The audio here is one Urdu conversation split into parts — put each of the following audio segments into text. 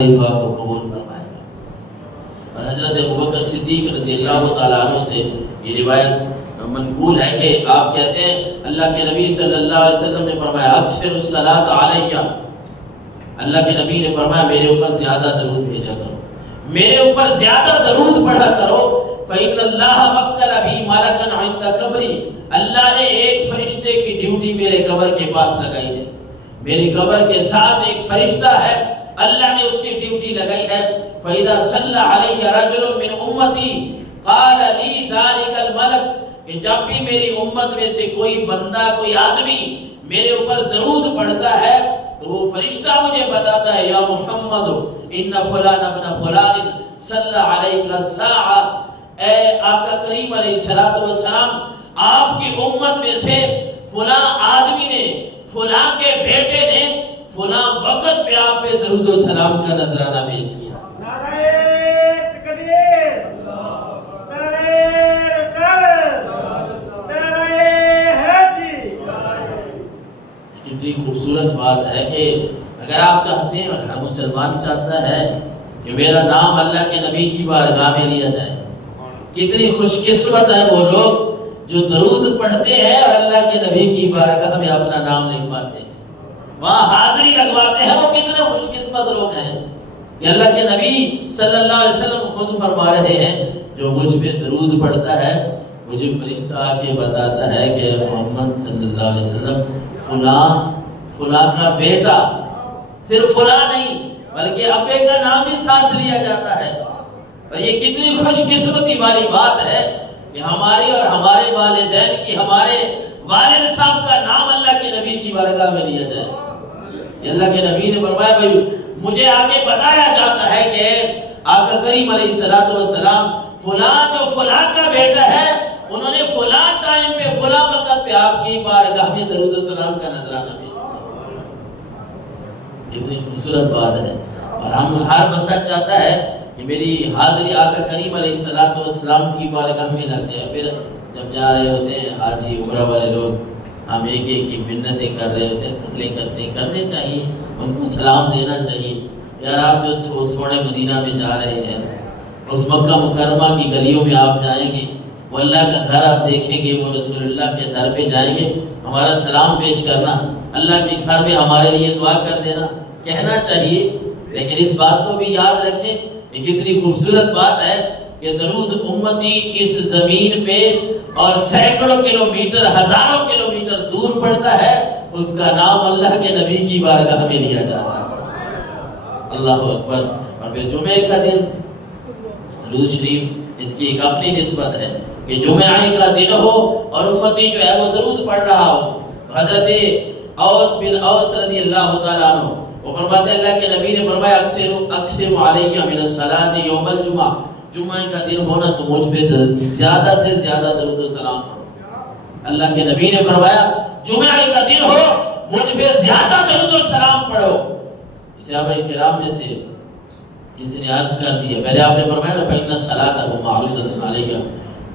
دعا کو قبول فرمائے گا۔ اور حضرت ابوبکر صدیق رضی اللہ تعالیٰ عنہ سے یہ روایت منقول ہے کہ آپ کہتے ہیں اللہ کے نبی صلی اللہ علیہ وسلم نے فرمایا اکثر الصلاۃ علیہ، اللہ کے نبی نے فرمایا میرے اوپر زیادہ درود بھیجا کرو، میرے اوپر زیادہ درود پڑھا کرو، فإن اللہ وکل بی ملکا عند قبری، اللہ نے ایک فرشتے کی ڈیوٹی میرے قبر کے پاس لگائی ہے، میری قبر کے ساتھ ایک فرشتہ ہے، اللہ نے اس کی ڈیوٹی لگائی ہے۔ فَإِذَا صَلَّى عَلَيَّ رَجُلٌ مِّنْ أُمَّتِي قَالَ لِي ذَلِكَ الْمَلَكُ، کہ جب بھی میری امت میں سے کوئی بندہ کوئی آدمی میرے اوپر درود پڑھتا ہے تو وہ فرشتہ مجھے بتاتا ہے یا محمد ان فلان ابن فلان صلی علیک الساعہ، اے آقا کریم علیہ السلام آپ کی امت میں سے فلاں آدمی نے فلاں کے بیٹے نے فلاں وقت پہ آپ پہ درود و سلام کا نذرانہ پیش کیا۔ کتنی خوبصورت بات ہے کہ اگر آپ چاہتے ہیں اور ہر مسلمان چاہتا ہے کہ میرا نام اللہ کے نبی کی بارگاہ میں لیا جائے، کتنی خوش قسمت ہے وہ لوگ جو درود پڑھتے ہیں اور اللہ کے نبی کی بارگاہ میں اپنا نام لکھواتے ہیں، وہاں حاضری لگواتے ہیں۔ وہ کتنے خوش قسمت لوگ ہیں کہ اللہ کے نبی صلی اللہ علیہ وسلم خود فرما رہے ہیں جو مجھ پہ درود پڑھتا ہے مجھے فرشتہ آ کے بتاتا ہے کہ محمد صلی اللہ علیہ وسلم فلاں کا بیٹا، صرف فلاں نہیں بلکہ ابے کا نام بھی ساتھ لیا جاتا ہے۔ اور یہ کتنی خوش قسمتی والی بات ہے کہ ہماری اور ہمارے والدین کی، ہمارے والد صاحب کا نام اللہ کے نبی کی بارگاہ میں لیا جائے۔ یہ اللہ کے نبی نے فرمایا بھائی مجھے آگے بتایا جاتا ہے کہ آقا کریم علیہ السلام فلاں جو فلاں کا بیٹا ہے انہوں نے فلاں ٹائم پہ فلاں وقت پہ آپ کی بارگاہ میں درود و سلام کا نذرانہ بھیجا۔ کتنی خوبصورت بات ہے۔ اور ہم ہر بندہ چاہتا ہے کہ میری حاضری آقا کریم علیہ السلام کی بارگاہ میں لگ جائے۔ پھر جب جا رہے ہوتے ہیں حاجی عمرہ والے لوگ، ہم ایک ایک کی منتیں کر رہے ہوتے ہیں، فتلے کرتے ہیں، کرنے چاہیے، ان کو سلام دینا چاہیے۔ یار آپ جو سونے مدینہ میں جا رہے ہیں، اس مکہ مکرمہ کی گلیوں میں آپ جائیں گے، وہ اللہ کا گھر آپ دیکھیں گے، وہ رسول اللہ کے در پہ جائیں گے، ہمارا سلام پیش کرنا، اللہ کے گھر میں ہمارے لیے دعا کر دینا، کہنا چاہیے۔ لیکن اس بات کو بھی یاد رکھیں، یہ کتنی خوبصورت بات ہے کہ درود امتی اس زمین پہ اور سینکڑوں کلومیٹر ہزاروں کلومیٹر دور پڑتا ہے، اس کا نام اللہ کے نبی کی بارگاہ میں لیا جاتا ہے۔ اللہ اکبر۔ اور پھر جمعے کا دن، درود شریف اس کی ایک اپنی نسبت ہے کہ جمعے کا دن ہو اور امتی جو ہے وہ درود پڑھ رہا ہو۔ حضرت اوس بن اوس رضی اللہ تعالیٰ عنہ وہ فرماتے ہیں اللہ کے نبی نے فرمایا اکثر علیہ من الصلاۃ یوم الجمعہ، جمعہ کا دن ہونا تو مجھ پہ زیادہ سے زیادہ درود و سلام پڑھو۔ اللہ کے نبی نے فرمایا جمعہ کا دن ہو مجھ پہ زیادہ درود و سلام پڑھو۔ صحابہ کرام میں سے کسی نے عرض کر دیا، پہلے آپ نے فرمایا نا فإن الصلاۃ معروضۃ علیہ،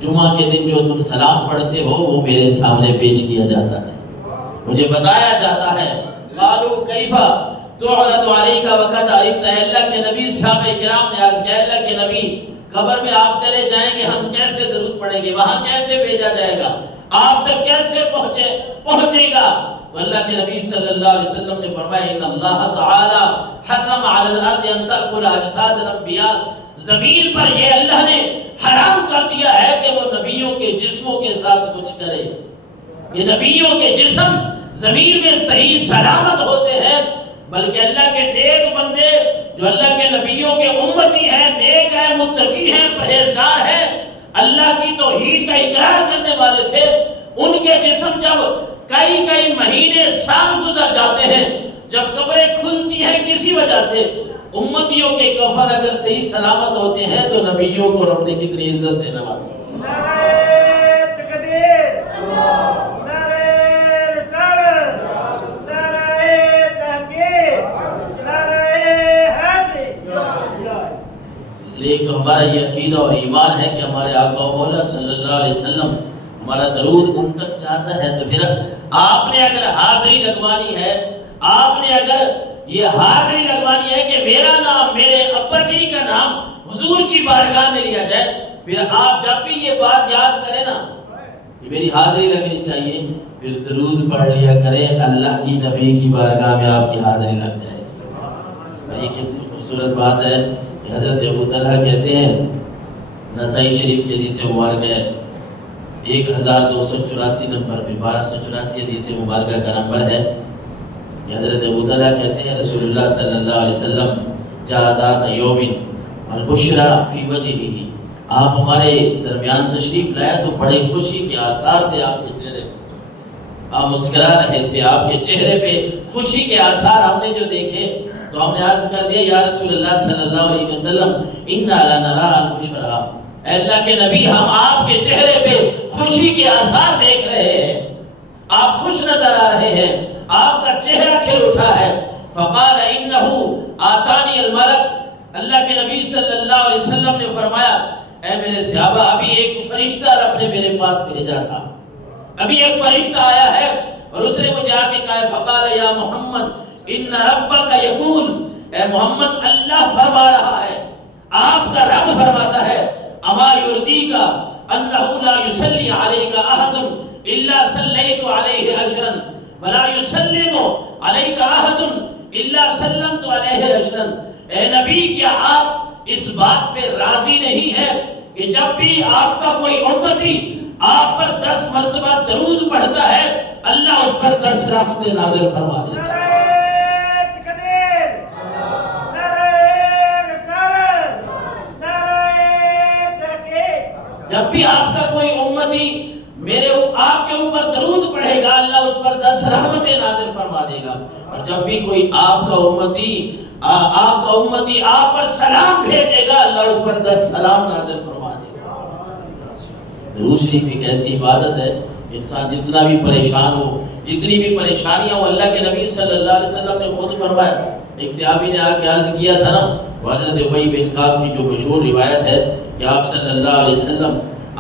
جمعہ کے دن جو تم سلام پڑھتے ہو وہ میرے سامنے پیش کیا جاتا ہے، مجھے بتایا جاتا ہے۔ قالوا کیف تعرض علیک وقد عرفت، اللہ کے نبی صحابہ کرام نے عرض کیا اللہ کے نبی قبر میں آپ چلے جائیں گے، ہم کیسے درود پڑھیں گے، وہاں کیسے بھیجا جائے گا، آپ تک کیسے پہنچے گا؟ تو اللہ کے نبی صلی اللہ علیہ وسلم نے فرمایا ان اللہ تعالی حرم علی الارض ان تاکل اجساد الانبیاء، زمین پر یہ اللہ نے حرام کر دیا ہے کہ وہ نبیوں کے جسموں کے ساتھ کچھ کرے۔ یہ نبیوں کے جسم زمین میں صحیح سلامت ہوتے ہیں، بلکہ اللہ کے نیک بندے جو اللہ کے نبیوں کے امتی ہیں، نیک ہیں، متقی ہیں، پرہیزگار ہیں، اللہ کی توحید کا اقرار کرنے والے تھے، ان کے جسم جب کئی مہینے سال گزر جاتے ہیں، جب قبریں کھلتی ہیں کسی وجہ سے، امتیوں کے کفن اگر صحیح سلامت ہوتے ہیں تو نبیوں کو رب نے کتنی عزت سے نوازا۔ اس لیے ایک تو ہمارا یہ عقیدہ اور ایمان ہے کہ ہمارے آقا مولا صلی اللہ علیہ وسلم ہمارا درود ان تک چاہتا ہے، تو پھر آپ نے اگر حاضری لگوانی ہے، آپ نے اگر یہ حاضری لگوانی ہے کہ میرا نام، میرے ابا جی کا نام حضور کی بارگاہ میں لیا جائے. پھر آپ جب بھی یہ بات یاد کریں نا کہ میری حاضری لگنی چاہیے، پھر درود پڑھ لیا کرے، اللہ کی نبی کی بارگاہ میں آپ کی حاضری لگ جائے. یہ کتنی خوبصورت بات ہے. حضرت ابو طلحہ کہتے ہیں، نسائی شریف کی حدیث مبارک ہے 1284 نمبر پہ، 1284 حدیث مبارکہ کا نمبر ہے. حضرت ابو طلحہ کہتے ہیں رسول اللہ صلی اللہ علیہ وسلم جاء ذات یوم والبشرى فی وجہہ، آپ ہمارے درمیان تشریف لائے تو بڑے خوشی کے آثار تھے آپ کے چہرے، آپ مسکرا رہے تھے، آپ کے چہرے پہ خوشی کے آثار ہم نے جو دیکھے تو ہم نے عرض کر دیا یا رسول اللہ صلی اللہ علیہ وسلم انا لنرى البشرى، اے اللہ کے نبی ہم آپ کے چہرے پہ خوشی کے آثار دیکھ رہے ہیں، آپ خوش نظر آ رہے ہیں، آپ کا چہرہ کھل اٹھا ہے. فقال انه آتانی الملک، اللہ کے نبی صلی اللہ علیہ وسلم نے فرمایا اے میرے صحابہ ابھی ایک فرشتہ رب نے میرے پاس بھیجا تھا، ابھی ایک فرشتہ آیا ہے اور اس نے مجھے آ کے کہا فقال یا محمد ان ربک یقول، اے محمد اللہ فرما رہا ہے، آپ کا رب فرماتا ہے اما یردیک انہ لا یصلی علیک احد الا صلیت علیہ عشرا ولا یسلم علیک احد الا سلمت علیہ عشرا. اے نبی کیا آپ اس بات پہ راضی نہیں ہے کہ جب بھی آپ کا کوئی امتی آپ پر 10 مرتبہ درود پڑھتا ہے اللہ اس پر 10 رحمتیں نازل فرما دیتا ہے. جب بھی آپ کا کوئی امتی آپ کے اوپر درود پڑھے گا اللہ اس پر 10 رحمتیں نازل فرما دے گا. اور جب بھی کوئی آپ کا امتی آپ پر سلام بھیجے گا اللہ اس پر 10 سلام نازل فرما دے گا. درود شریف ایک ایسی عبادت ہے انسان جتنا بھی پریشان ہو، جتنی بھی پریشانیاں ہو، اللہ کے نبی صلی اللہ علیہ وسلم نے خود فرمایا. ایک صحابی نے آ کے عرض کیا تھا نا، حضرت ابی بن کعب کی جو مشہور روایت ہے کہ آپ صلی اللہ علیہ وسلم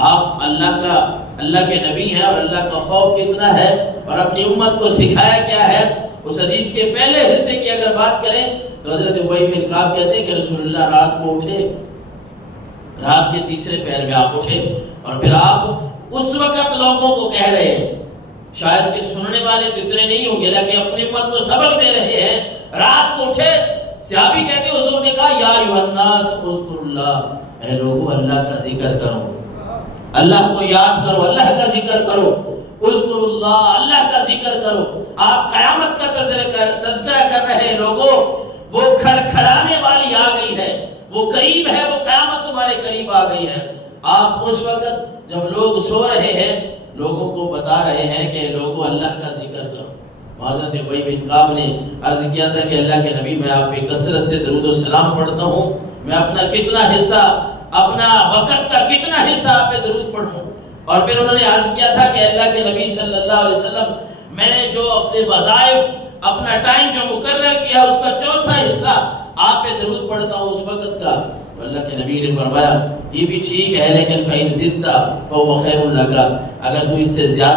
آپ اللہ کے نبی ہیں اور اللہ کا خوف کتنا ہے اور اپنی امت کو سکھایا کیا ہے. اس حدیث کے پہلے حصے کی اگر بات کریں تو حضرت ابی بن کعب کہتے ہیں کہ رسول اللہ رات کو اٹھے، رات کے تیسرے پہر میں آپ اٹھے اور پھر آپ اس وقت لوگوں کو کہہ رہے ہیں، شاید کہ سننے والے تو اتنے نہیں ہوں گے لیکن اپنی امت کو سبق دے رہے ہیں. رات کو اٹھے، صحابی کہتے ہیں حضور نے کہا یا ایھا الناس اذکروا اللہ، اے لوگوں اللہ کا ذکر کرو، اللہ کو یاد کرو، اللہ کا ذکر کرو. اذکروا اللہ، اللہ کا ذکر کرو. آپ قیامت کا تذکرہ کر رہے ہیں لوگوں، وہ کھڑکھڑانے والی آ گئی ہے، وہ قریب ہے، وہ قیامت تمہارے قریب آ گئی ہے. آپ اس وقت جب لوگ سو رہے ہیں لوگوں کو بتا رہے ہیں کہ لوگوں اللہ کا ذکر کرو. حضرت ابی بن کعب نے عرض کیا تھا کہ اللہ کے نبی میں آپ پہ کثرت سے درود و سلام پڑھتا ہوں، میں اپنا کتنا حصہ، اپنا وقت کا کتنا حصہ آپ پہ درود پڑھوں. اور پھر انہوں نے عرض کیا تھا کہ اللہ کے نبی صلی اللہ علیہ وسلم میں نے جو اپنے وظائف، اپنا ٹائم جو مقرر کیا اس کا 4تھا حصہ آپ پہ درود پڑھتا ہوں اس وقت کا. اللہ کے نبی نے فرمایا یہ بھی ٹھیک ہے لیکن فَإِن زِدْتَ فَهُوَ خَيْرٌ لَكَ، اگر تو اس سے زیادہ